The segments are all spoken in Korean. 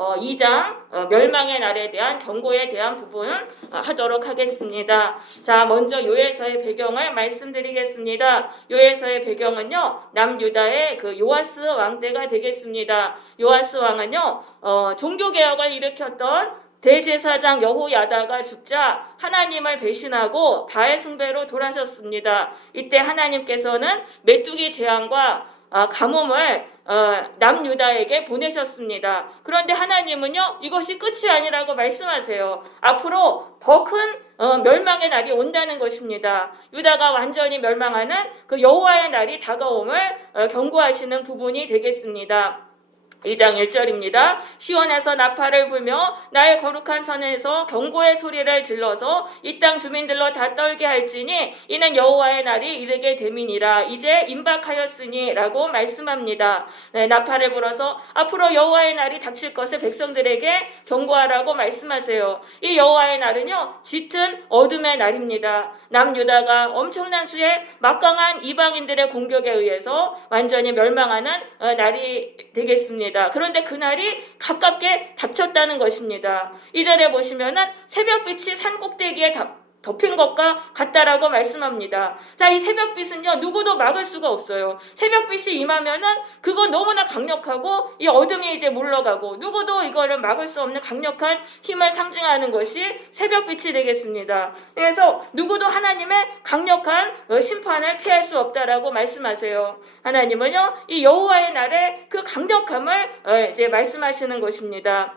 2장 멸망의 날에 대한 경고에 대한 부분 하도록 하겠습니다. 자, 먼저 요엘서의 배경을 말씀드리겠습니다. 요엘서의 배경은요, 남유다의 그 요아스 왕 때가 되겠습니다. 요아스 왕은요, 종교개혁을 일으켰던 대제사장 여호야다가 죽자 하나님을 배신하고 바알 숭배로 돌아섰습니다. 이때 하나님께서는 메뚜기 재앙과 가뭄을 남유다에게 보내셨습니다. 그런데 하나님은요, 이것이 끝이 아니라고 말씀하세요. 앞으로 더 큰 멸망의 날이 온다는 것입니다. 유다가 완전히 멸망하는 그 여호와의 날이 다가옴을 경고하시는 부분이 되겠습니다. 2장 1절입니다. 시온에서 나팔을 불며 나의 거룩한 산에서 경고의 소리를 질러서 이 땅 주민들로 다 떨게 할지니 이는 여호와의 날이 이르게 됨이니라. 이제 임박하였으니 라고 말씀합니다. 네, 나팔을 불어서 앞으로 여호와의 날이 닥칠 것을 백성들에게 경고하라고 말씀하세요. 이 여호와의 날은요, 짙은 어둠의 날입니다. 남유다가 엄청난 수의 막강한 이방인들의 공격에 의해서 완전히 멸망하는 날이 되겠습니다. 그런데 그날이 가깝게 닥쳤다는 것입니다. 2절에 보시면은 새벽빛이 산 꼭대기에 덮인 것과 같다라고 말씀합니다. 자, 이 새벽빛은요, 누구도 막을 수가 없어요. 새벽빛이 임하면은 그거 너무나 강력하고 이 어둠이 이제 물러가고 누구도 이거를 막을 수 없는 강력한 힘을 상징하는 것이 새벽빛이 되겠습니다. 그래서 누구도 하나님의 강력한 심판을 피할 수 없다라고 말씀하세요. 하나님은요, 이 여호와의 날에 그 강력함을 이제 말씀하시는 것입니다.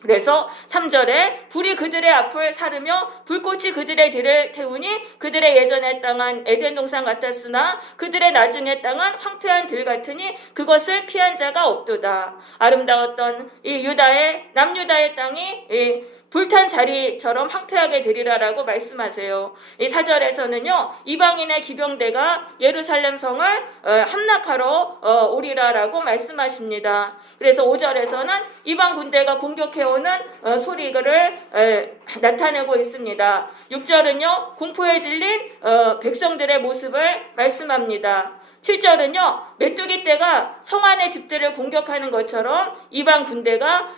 그래서 3절에 불이 그들의 앞을 사르며 불꽃이 그들의 뒤를 태우니 그들의 예전의 땅은 에덴 동산 같았으나 그들의 나중의 땅은 황폐한 들 같으니 그것을 피한 자가 없도다. 아름다웠던 이 남유다의 땅이 불탄 자리처럼 황폐하게 되리라라고 말씀하세요. 이 4절에서는요, 이방인의 기병대가 예루살렘 성을 함락하러 오리라라고 말씀하십니다. 그래서 5절에서는 이방 군대가 공격해오는 소리를 나타내고 있습니다. 6절은요, 공포에 질린 백성들의 모습을 말씀합니다. 7절은요, 메뚜기 떼가 성 안의 집들을 공격하는 것처럼 이방 군대가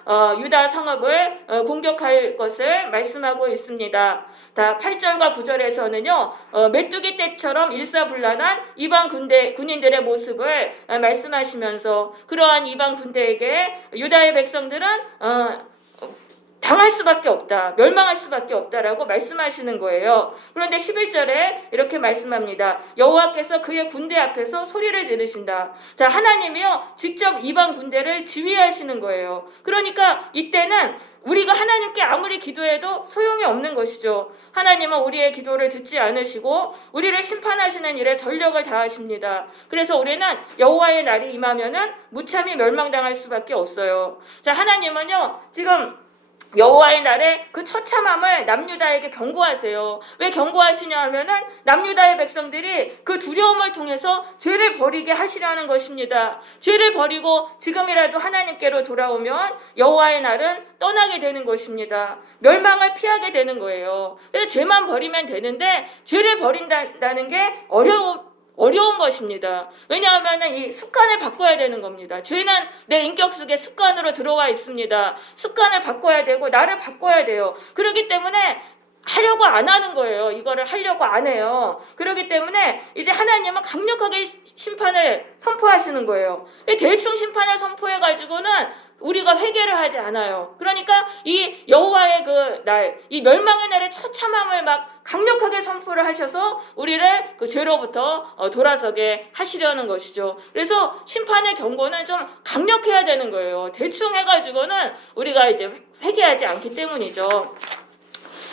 유다 성읍을 공격할 것을 말씀하고 있습니다. 8절과 9절에서는요, 메뚜기 떼처럼 일사불란한 이방 군인들의 모습을 말씀하시면서 그러한 이방 군대에게 유다의 백성들은 당할 수밖에 없다, 멸망할 수밖에 없다라고 말씀하시는 거예요. 그런데 11절에 이렇게 말씀합니다. 여호와께서 그의 군대 앞에서 소리를 지르신다. 자, 하나님이요, 직접 이방 군대를 지휘하시는 거예요. 그러니까 이때는 우리가 하나님께 아무리 기도해도 소용이 없는 것이죠. 하나님은 우리의 기도를 듣지 않으시고 우리를 심판하시는 일에 전력을 다하십니다. 그래서 우리는 여호와의 날이 임하면은 무참히 멸망당할 수밖에 없어요. 자, 하나님은요, 지금 여호와의 날에 그 처참함을 남유다에게 경고하세요. 왜 경고하시냐 하면은 남유다의 백성들이 그 두려움을 통해서 죄를 버리게 하시려는 것입니다. 죄를 버리고 지금이라도 하나님께로 돌아오면 여호와의 날은 떠나게 되는 것입니다. 멸망을 피하게 되는 거예요. 그래서 죄만 버리면 되는데 죄를 버린다는 게 어려운 것입니다. 왜냐하면 이 습관을 바꿔야 되는 겁니다. 죄는 내 인격 속에 습관으로 들어와 있습니다. 습관을 바꿔야 되고 나를 바꿔야 돼요. 그렇기 때문에 하려고 안 하는 거예요. 이거를 하려고 안 해요. 그렇기 때문에 이제 하나님은 강력하게 심판을 선포하시는 거예요. 대충 심판을 선포해가지고는 우리가 회개를 하지 않아요. 그러니까 이 여호와의 그 날, 이 멸망의 날의 처참함을 막 강력하게 선포를 하셔서 우리를 그 죄로부터 돌아서게 하시려는 것이죠. 그래서 심판의 경고는 좀 강력해야 되는 거예요. 대충 해가지고는 우리가 이제 회개하지 않기 때문이죠.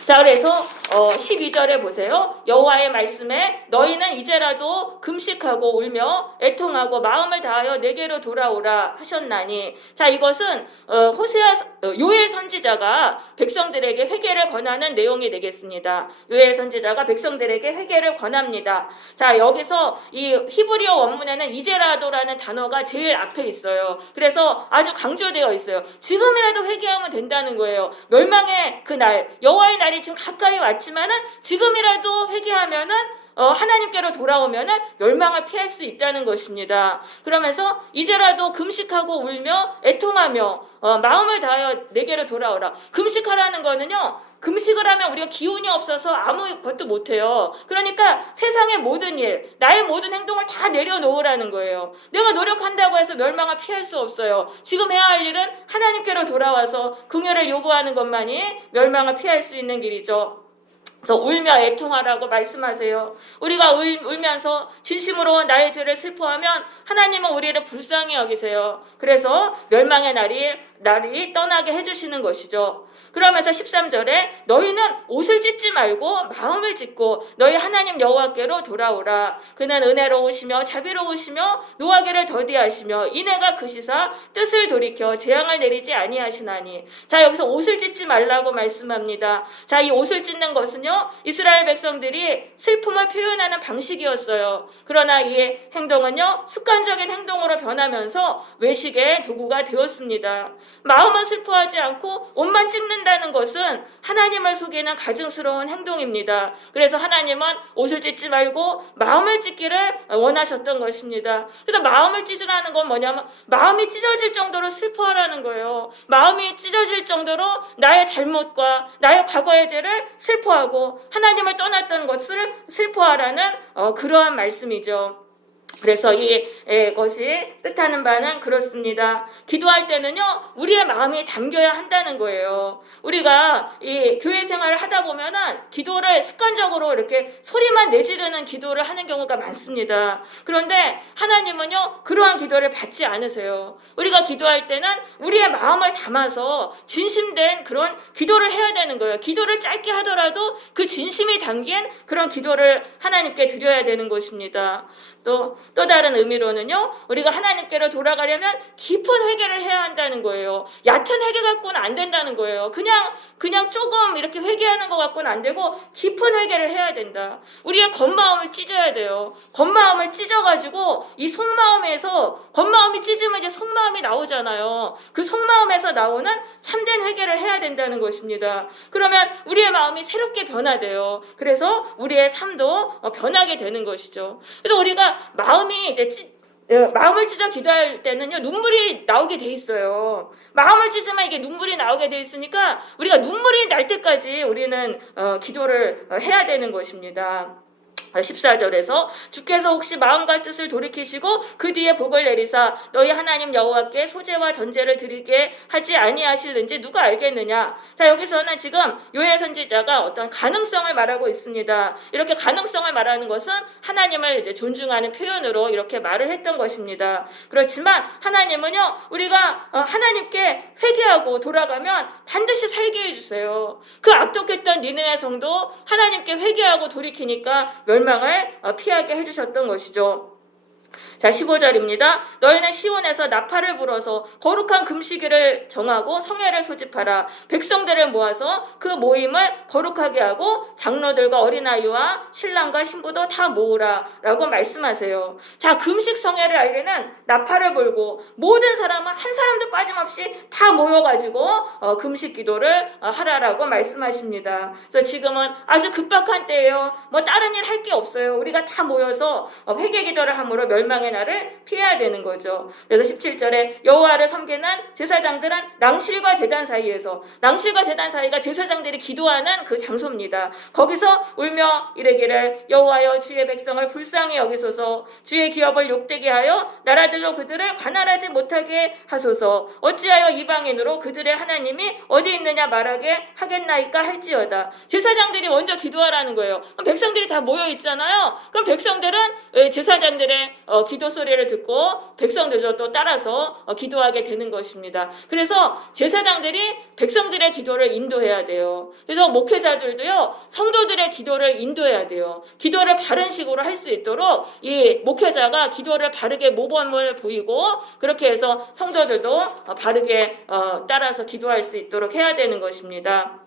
자, 그래서 12절에 보세요. 여호와의 말씀에 너희는 이제라도 금식하고 울며 애통하고 마음을 다하여 내게로 돌아오라 하셨나니. 자, 이것은 요엘 선지자가 백성들에게 회개를 권하는 내용이 되겠습니다. 요엘 선지자가 백성들에게 회개를 권합니다. 자, 여기서 이 히브리어 원문에는 이제라도라는 단어가 제일 앞에 있어요. 그래서 아주 강조되어 있어요. 지금이라도 회개하면 된다는 거예요. 멸망의 그 날, 여호와의 날이 지금 가까이 왔지만은 지금이라도 회개하면은 하나님께로 돌아오면은 멸망을 피할 수 있다는 것입니다. 그러면서 이제라도 금식하고 울며 애통하며 마음을 다하여 내게로 돌아오라. 금식하라는 거는요, 금식을 하면 우리가 기운이 없어서 아무것도 못해요. 그러니까 세상의 모든 일, 나의 모든 행동을 다 내려놓으라는 거예요. 내가 노력한다고 해서 멸망을 피할 수 없어요. 지금 해야 할 일은 하나님께로 돌아와서 긍휼을 요구하는 것만이 멸망을 피할 수 있는 길이죠. 그래서 울며 애통하라고 말씀하세요. 우리가 울면서 진심으로 나의 죄를 슬퍼하면 하나님은 우리를 불쌍히 여기세요. 그래서 멸망의 날이 떠나게 해주시는 것이죠. 그러면서 13절에 너희는 옷을 찢지 말고 마음을 찢고 너희 하나님 여호와께로 돌아오라. 그는 은혜로우시며 자비로우시며 노하기를 더디하시며 인애가 크시사 뜻을 돌이켜 재앙을 내리지 아니하시나니. 자, 여기서 옷을 찢지 말라고 말씀합니다. 자, 이 옷을 찢는 것은요, 이스라엘 백성들이 슬픔을 표현하는 방식이었어요. 그러나 이 행동은요, 습관적인 행동으로 변하면서 외식의 도구가 되었습니다. 마음은 슬퍼하지 않고 옷만 찢는다는 것은 하나님을 속이는 가증스러운 행동입니다. 그래서 하나님은 옷을 찢지 말고 마음을 찢기를 원하셨던 것입니다. 그래서 마음을 찢으라는 건 뭐냐면 마음이 찢어질 정도로 슬퍼하라는 거예요. 마음이 찢어질 정도로 나의 잘못과 나의 과거의 죄를 슬퍼하고 하나님을 떠났던 것을 슬퍼하라는 그러한 말씀이죠. 그래서 이것이 뜻하는 바는 그렇습니다. 기도할 때는요, 우리의 마음이 담겨야 한다는 거예요. 우리가 이 교회 생활을 하다 보면은 기도를 습관적으로 이렇게 소리만 내지르는 기도를 하는 경우가 많습니다. 그런데 하나님은요, 그러한 기도를 받지 않으세요. 우리가 기도할 때는 우리의 마음을 담아서 진심된 그런 기도를 해야 되는 거예요. 기도를 짧게 하더라도 그 진심이 담긴 그런 기도를 하나님께 드려야 되는 것입니다. 또 다른 의미로는요, 우리가 하나님께로 돌아가려면 깊은 회개를 해야 한다는 거예요. 얕은 회개 갖고는 안 된다는 거예요. 그냥 조금 이렇게 회개하는 것 갖고는 안 되고 깊은 회개를 해야 된다. 우리의 겉마음을 찢어야 돼요. 겉마음을 찢어가지고 이 속마음에서, 겉마음이 찢으면 이제 속마음이 나오잖아요. 그 속마음에서 나오는 참된 회개를 해야 된다는 것입니다. 그러면 우리의 마음이 새롭게 변화돼요. 그래서 우리의 삶도 변하게 되는 것이죠. 그래서 우리가 마음을 찢어 기도할 때는요, 눈물이 나오게 돼 있어요. 마음을 찢으면 이게 눈물이 나오게 돼 있으니까 우리가 눈물이 날 때까지 우리는 기도를 해야 되는 것입니다. 14절에서 주께서 혹시 마음과 뜻을 돌이키시고 그 뒤에 복을 내리사 너희 하나님 여호와께 소제와 전제를 드리게 하지 아니하실는지 누가 알겠느냐. 자, 여기서는 지금 요엘 선지자가 어떤 가능성을 말하고 있습니다. 이렇게 가능성을 말하는 것은 하나님을 이제 존중하는 표현으로 이렇게 말을 했던 것입니다. 그렇지만 하나님은요, 우리가 하나님께 회개하고 돌아가면 반드시 살게 해주세요. 그 악독했던 니느웨 성도 하나님께 회개하고 돌이키니까 멸망을 피하게 해주셨던 것이죠. 자, 15절입니다. 너희는 시온에서 나팔을 불어서 거룩한 금식일을 정하고 성회를 소집하라. 백성들을 모아서 그 모임을 거룩하게 하고 장로들과 어린아이와 신랑과 신부도 다 모으라 라고 말씀하세요. 자, 금식 성회를 알리는 나팔을 불고 모든 사람은 한 사람도 빠짐없이 다 모여가지고 금식 기도를 하라라고 말씀하십니다. 그래서 지금은 아주 급박한 때예요. 뭐 다른 일 할 게 없어요. 우리가 다 모여서 회개 기도를 함으로 멸망의 날을 피해야 되는 거죠. 그래서 17절에 여호와를 섬기는 제사장들은 낭실과 제단 사이에서, 낭실과 제단 사이가 제사장들이 기도하는 그 장소입니다. 거기서 울며 이르기를 여호와여 주의 백성을 불쌍히 여기소서, 주의 기업을 욕되게 하여 나라들로 그들을 관할하지 못하게 하소서. 어찌하여 이방인으로 그들의 하나님이 어디 있느냐 말하게 하겠나이까 할지어다. 제사장들이 먼저 기도하라는 거예요. 그럼 백성들이 다 모여 있잖아요. 그럼 백성들은 제사장들의 기도 소리를 듣고 백성들도 또 따라서 기도하게 되는 것입니다. 그래서 제사장들이 백성들의 기도를 인도해야 돼요. 그래서 목회자들도요, 성도들의 기도를 인도해야 돼요. 기도를 바른 식으로 할 수 있도록 이 목회자가 기도를 바르게 모범을 보이고 그렇게 해서 성도들도 바르게 따라서 기도할 수 있도록 해야 되는 것입니다.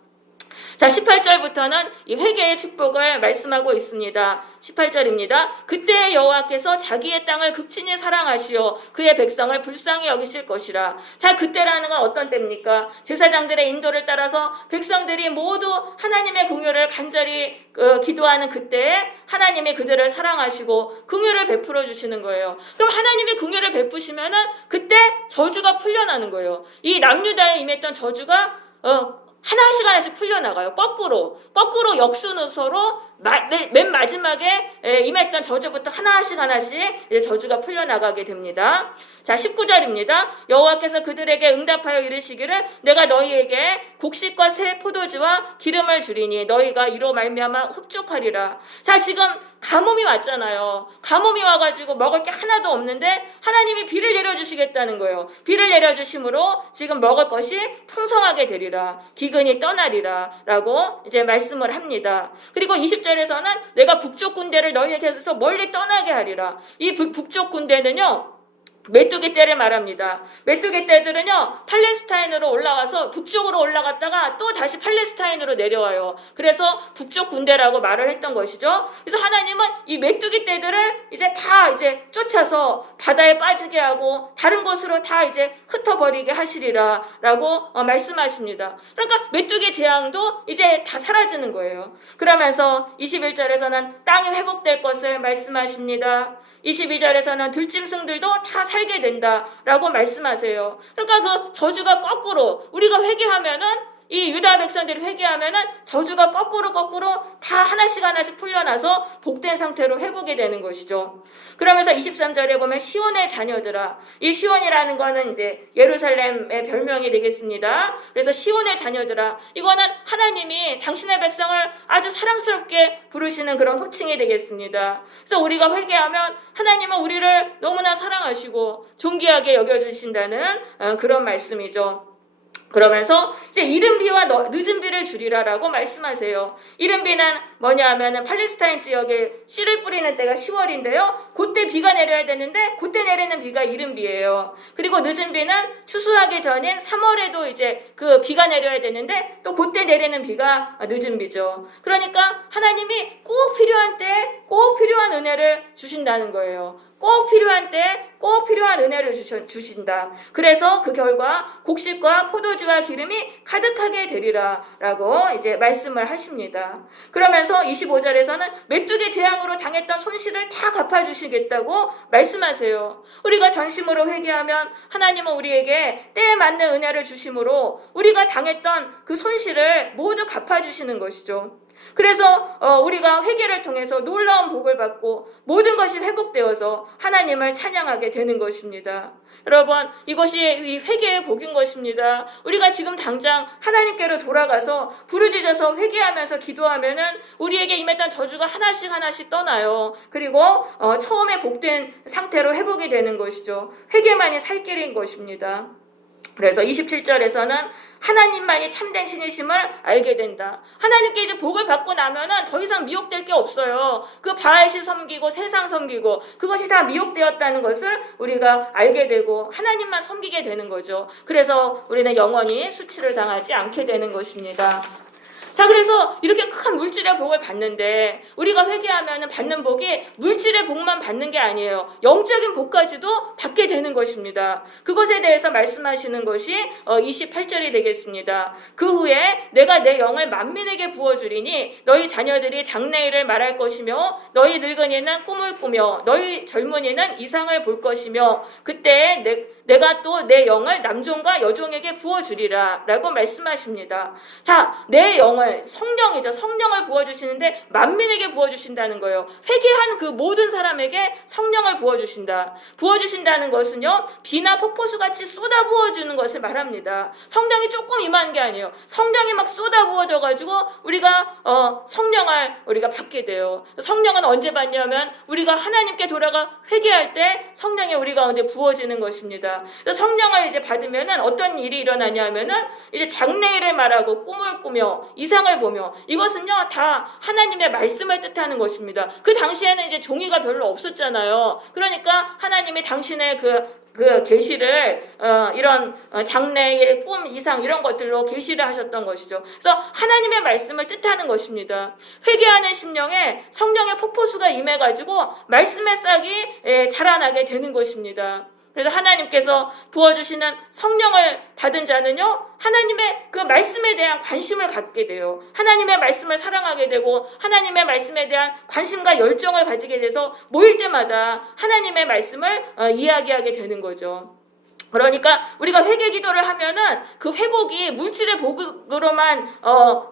자, 18절부터는 이 회개의 축복을 말씀하고 있습니다. 18절입니다. 그때 여호와께서 자기의 땅을 극진히 사랑하시어 그의 백성을 불쌍히 여기실 것이라. 자, 그때라는 건 어떤 때입니까? 제사장들의 인도를 따라서 백성들이 모두 하나님의 긍휼을 간절히 기도하는 그때에 하나님이 그들을 사랑하시고 긍휼을 베풀어 주시는 거예요. 그럼 하나님이 긍휼을 베푸시면은 그때 저주가 풀려나는 거예요. 이 남유다에 임했던 저주가 하나씩 하나씩 풀려나가요. 거꾸로 역순서로 맨 마지막에 임했던 저주부터 하나씩 저주가 풀려나가게 됩니다. 자, 19절입니다. 여호와께서 그들에게 응답하여 이르시기를 내가 너희에게 곡식과 새 포도주와 기름을 주리니 너희가 이로 말미암아 흡족하리라. 자, 지금 가뭄이 왔잖아요. 가뭄이 와가지고 먹을 게 하나도 없는데 하나님이 비를 내려주시겠다는 거예요. 비를 내려주심으로 지금 먹을 것이 풍성하게 되리라. 기근이 떠나리라 라고 이제 말씀을 합니다. 그리고 20절에서는 내가 북쪽 군대를 너희에게서 멀리 떠나게 하리라. 이 북쪽 군대는요, 메뚜기 떼를 말합니다. 메뚜기 떼들은요, 팔레스타인으로 올라와서 북쪽으로 올라갔다가 또 다시 팔레스타인으로 내려와요. 그래서 북쪽 군대라고 말을 했던 것이죠. 그래서 하나님은 이 메뚜기 떼들을 이제 다 쫓아서 바다에 빠지게 하고 다른 곳으로 다 흩어버리게 하시리라라고 말씀하십니다. 그러니까 메뚜기 재앙도 이제 다 사라지는 거예요. 그러면서 21절에서는 땅이 회복될 것을 말씀하십니다. 22절에서는 들짐승들도 다 살게 된다라고 말씀하세요. 그러니까 그 저주가 거꾸로 우리가 회개하면은 이 유다 백성들이 회개하면은 저주가 거꾸로 다 하나씩 풀려나서 복된 상태로 회복이 되는 것이죠. 그러면서 23절에 보면 시온의 자녀들아, 이 시온이라는 거는 이제 예루살렘의 별명이 되겠습니다. 그래서 시온의 자녀들아, 이거는 하나님이 당신의 백성을 아주 사랑스럽게 부르시는 그런 호칭이 되겠습니다. 그래서 우리가 회개하면 하나님은 우리를 너무나 사랑하시고 존귀하게 여겨주신다는 그런 말씀이죠. 그러면서 이제 이른 비와 늦은 비를 주리라라고 말씀하세요. 이른 비는 뭐냐 하면은 팔레스타인 지역에 씨를 뿌리는 때가 10월인데요. 그때 비가 내려야 되는데 그때 내리는 비가 이른 비예요. 그리고 늦은 비는 추수하기 전인 3월에도 이제 그 비가 내려야 되는데 또 그때 내리는 비가 늦은 비죠. 그러니까 하나님이 꼭 필요한 때 꼭 필요한 은혜를 주신다는 거예요. 꼭 필요한 때 꼭 필요한 은혜를 주신다. 그래서 그 결과 곡식과 포도주와 기름이 가득하게 되리라라고 이제 말씀을 하십니다. 그러면서 25절에서는 메뚜기 재앙으로 당했던 손실을 다 갚아주시겠다고 말씀하세요. 우리가 전심으로 회개하면 하나님은 우리에게 때에 맞는 은혜를 주심으로 우리가 당했던 그 손실을 모두 갚아주시는 것이죠. 그래서 우리가 회개를 통해서 놀라운 복을 받고 모든 것이 회복되어서 하나님을 찬양하게 되는 것입니다. 여러분, 이것이 이 회개의 복인 것입니다. 우리가 지금 당장 하나님께로 돌아가서 부르짖어서 회개하면서 기도하면은 우리에게 임했던 저주가 하나씩 떠나요. 그리고 처음에 복된 상태로 회복이 되는 것이죠. 회개만이 살 길인 것입니다. 그래서 27절에서는 하나님만이 참된 신이심을 알게 된다. 하나님께 이제 복을 받고 나면은 더 이상 미혹될 게 없어요. 그 바알시 섬기고 세상 섬기고 그것이 다 미혹되었다는 것을 우리가 알게 되고 하나님만 섬기게 되는 거죠. 그래서 우리는 영원히 수치를 당하지 않게 되는 것입니다. 자, 그래서 이렇게 큰 물질의 복을 받는데 우리가 회개하면 받는 복이 물질의 복만 받는 게 아니에요. 영적인 복까지도 받게 되는 것입니다. 그것에 대해서 말씀하시는 것이 28절이 되겠습니다. 그 후에 내가 내 영을 만민에게 부어주리니 너희 자녀들이 장래일을 말할 것이며 너희 늙은이는 꿈을 꾸며 너희 젊은이는 이상을 볼 것이며 그때 내가 또 내 영을 남종과 여종에게 부어주리라 라고 말씀하십니다. 자, 내 영을 성령이죠. 성령을 부어주시는데 만민에게 부어주신다는 거예요. 회개한 그 모든 사람에게 성령을 부어주신다. 부어주신다는 것은요, 비나 폭포수같이 쏟아 부어주는 것을 말합니다. 성령이 조금 임한 게 아니에요. 성령이 막 쏟아 부어져가지고 우리가 성령을 우리가 받게 돼요. 성령은 언제 받냐면 우리가 하나님께 돌아가 회개할 때 성령이 우리 가운데 부어지는 것입니다. 성령을 이제 받으면은 어떤 일이 일어나냐면은 이제 장래일을 말하고 꿈을 꾸며 이상 이상을 보며, 이것은요 다 하나님의 말씀을 뜻하는 것입니다. 그 당시에는 이제 종이가 별로 없었잖아요. 그러니까 하나님이 당신의 그 계시를 이런 장래일, 꿈, 이상 이런 것들로 계시를 하셨던 것이죠. 그래서 하나님의 말씀을 뜻하는 것입니다. 회개하는 심령에 성령의 폭포수가 임해가지고 말씀의 싹이 자라나게 되는 것입니다. 그래서 하나님께서 부어주시는 성령을 받은 자는요, 하나님의 그 말씀에 대한 관심을 갖게 돼요. 하나님의 말씀을 사랑하게 되고, 하나님의 말씀에 대한 관심과 열정을 가지게 돼서 모일 때마다 하나님의 말씀을 이야기하게 되는 거죠. 그러니까 우리가 회개 기도를 하면은 그 회복이 물질의 복으로만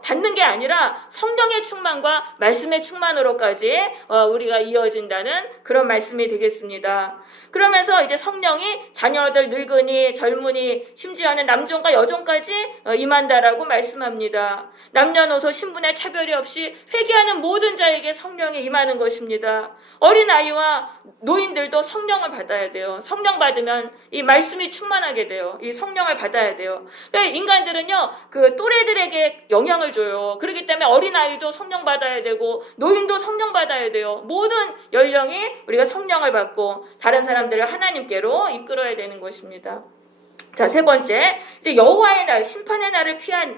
받는 게 아니라 성령의 충만과 말씀의 충만으로까지 우리가 이어진다는 그런 말씀이 되겠습니다. 그러면서 이제 성령이 자녀들, 늙은이, 젊은이, 심지어는 남종과 여종까지 임한다라고 말씀합니다. 남녀노소 신분의 차별이 없이 회개하는 모든 자에게 성령이 임하는 것입니다. 어린아이와 노인들도 성령을 받아야 돼요. 성령 받으면 이 말씀이 충만하게 돼요. 이 성령을 받아야 돼요. 그러니까 인간들은요, 그 또래들에게 영향을 줘요. 그렇기 때문에 어린아이도 성령 받아야 되고, 노인도 성령 받아야 돼요. 모든 연령이 우리가 성령을 받고 다른 사람들을 하나님께로 이끌어야 되는 것입니다. 자, 세 번째, 이제 여호와의 날, 심판의 날을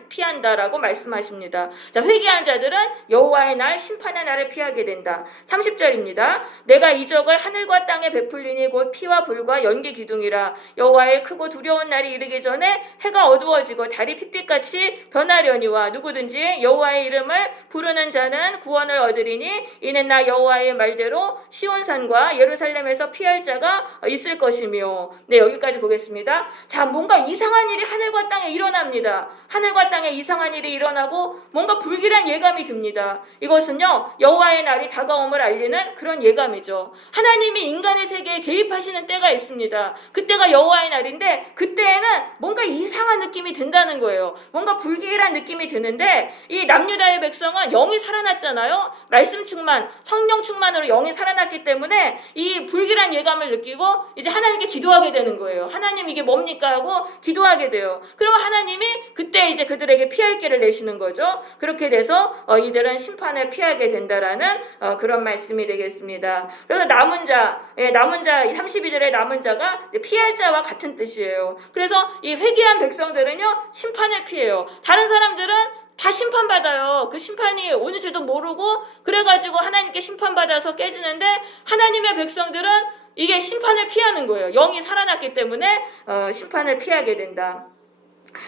피한다라고 말씀하십니다. 자, 회개한 자들은 여호와의 날, 심판의 날을 피하게 된다. 30절입니다. 내가 이적을 하늘과 땅에 베풀리니 곧 피와 불과 연기 기둥이라. 여호와의 크고 두려운 날이 이르기 전에 해가 어두워지고 달이 핏빛같이 변하려니와 누구든지 여호와의 이름을 부르는 자는 구원을 얻으리니 이는 나 여호와의 말대로 시온산과 예루살렘에서 피할 자가 있을 것이며. 네, 여기까지 보겠습니다. 자, 뭔가 이상한 일이 하늘과 땅에 일어납니다. 하늘과 땅에 이상한 일이 일어나고 뭔가 불길한 예감이 듭니다. 이것은요, 여호와의 날이 다가옴을 알리는 그런 예감이죠. 하나님이 인간의 세계에 개입하시는 때가 있습니다. 그때가 여호와의 날인데 그때에는 뭔가 이상한 느낌이 든다는 거예요. 뭔가 불길한 느낌이 드는데 이 남유다의 백성은 영이 살아났잖아요. 말씀 충만, 성령 충만으로 영이 살아났기 때문에 이 불길한 예감을 느끼고 이제 하나님께 기도하게 되는 거예요. 하나님 이게 뭡니까? 하고 기도하게 돼요. 그럼 하나님이 그때 이제 그들에게 피할 길을 내시는 거죠. 그렇게 돼서 이들은 심판을 피하게 된다라는 그런 말씀이 되겠습니다. 그래서 남은 자 32절의 남은 자가 피할 자와 같은 뜻이에요. 그래서 이 회개한 백성들은요, 심판을 피해요. 다른 사람들은 다 심판받아요. 그 심판이 오는 줄도 모르고 그래가지고 하나님께 심판받아서 깨지는데, 하나님의 백성들은 이게 심판을 피하는 거예요. 영이 살아났기 때문에 심판을 피하게 된다.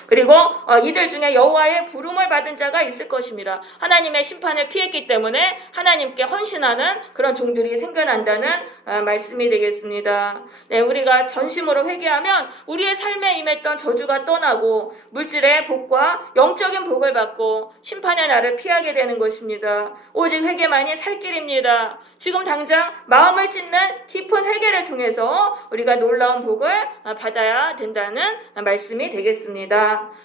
그리고 이들 중에 여호와의 부름을 받은 자가 있을 것입니다. 하나님의 심판을 피했기 때문에 하나님께 헌신하는 그런 종들이 생겨난다는 말씀이 되겠습니다. 네, 우리가 전심으로 회개하면 우리의 삶에 임했던 저주가 떠나고 물질의 복과 영적인 복을 받고 심판의 날을 피하게 되는 것입니다. 오직 회개만이 살 길입니다. 지금 당장 마음을 찢는 깊은 회개를 통해서 우리가 놀라운 복을 받아야 된다는 말씀이 되겠습니다.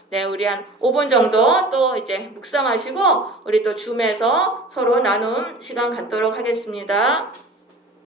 네, 우리 한 5분 정도 또 이제 묵상하시고 우리 또 줌에서 서로 나눔 시간 갖도록 하겠습니다.